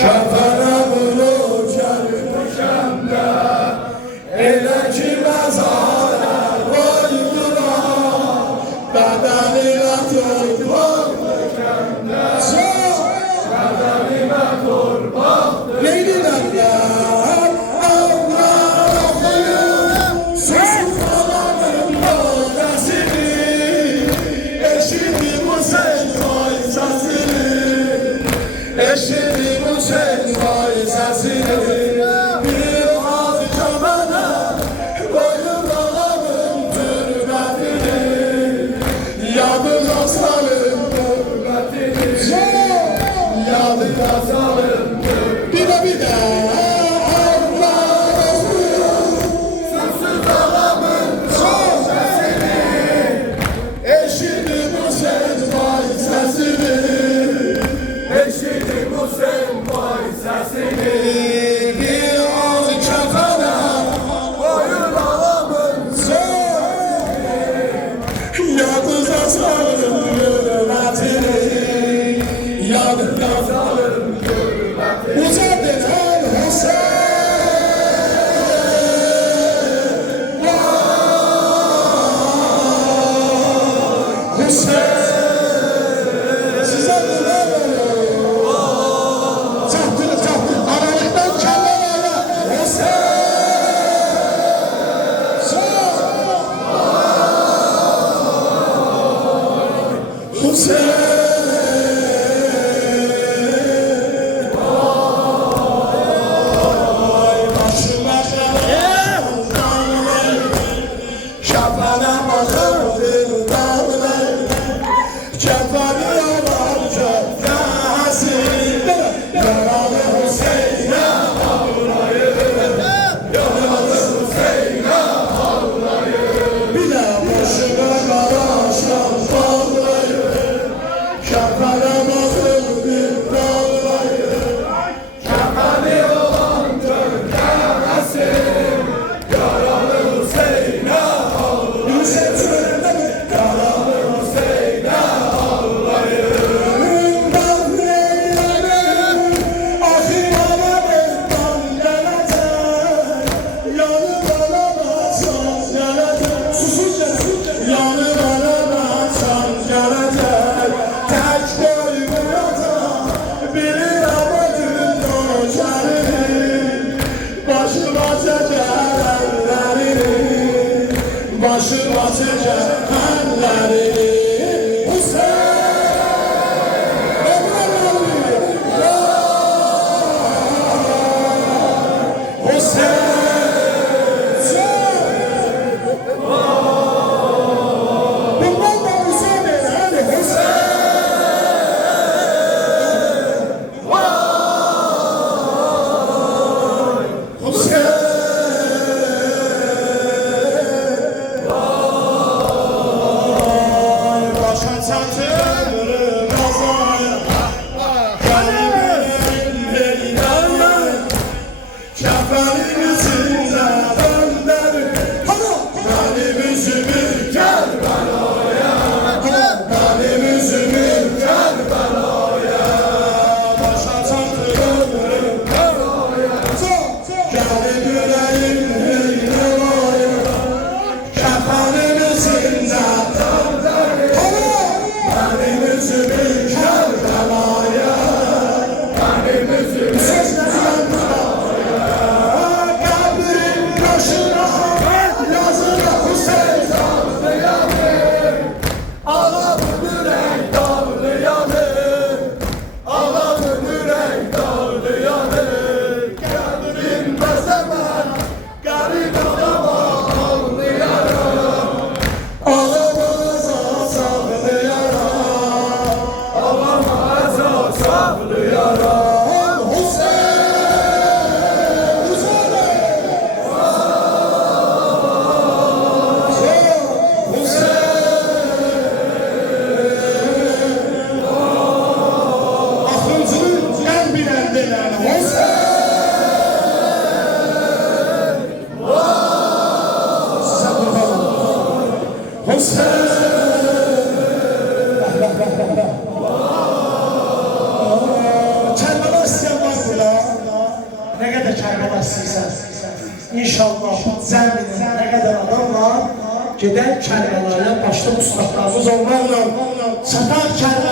Kafana vurur çarpışanda, elə ki məzara koydular, bedenime torpak dökəndə, bedenime torpak dökəndə. Neydilər ya? Allah'ım, susuz kalanın gölgesini, eşittim o sen vay sesini, eşittim o sen vay sesini. Bir az çamana koyun ağamın türbetini, yadıma salın türbetini, yadıma salın türbetini. Bir de Allah'ım, susuz ağamın sesini, eşittim o sen vay sesini, eşittim o sen vay sesini. Kərbəla istəyirsən. İnşallah zəminin nə qədər adam var, gedək Kərbəlaya başda ustadlarımız olmaqla çatar Kərbəla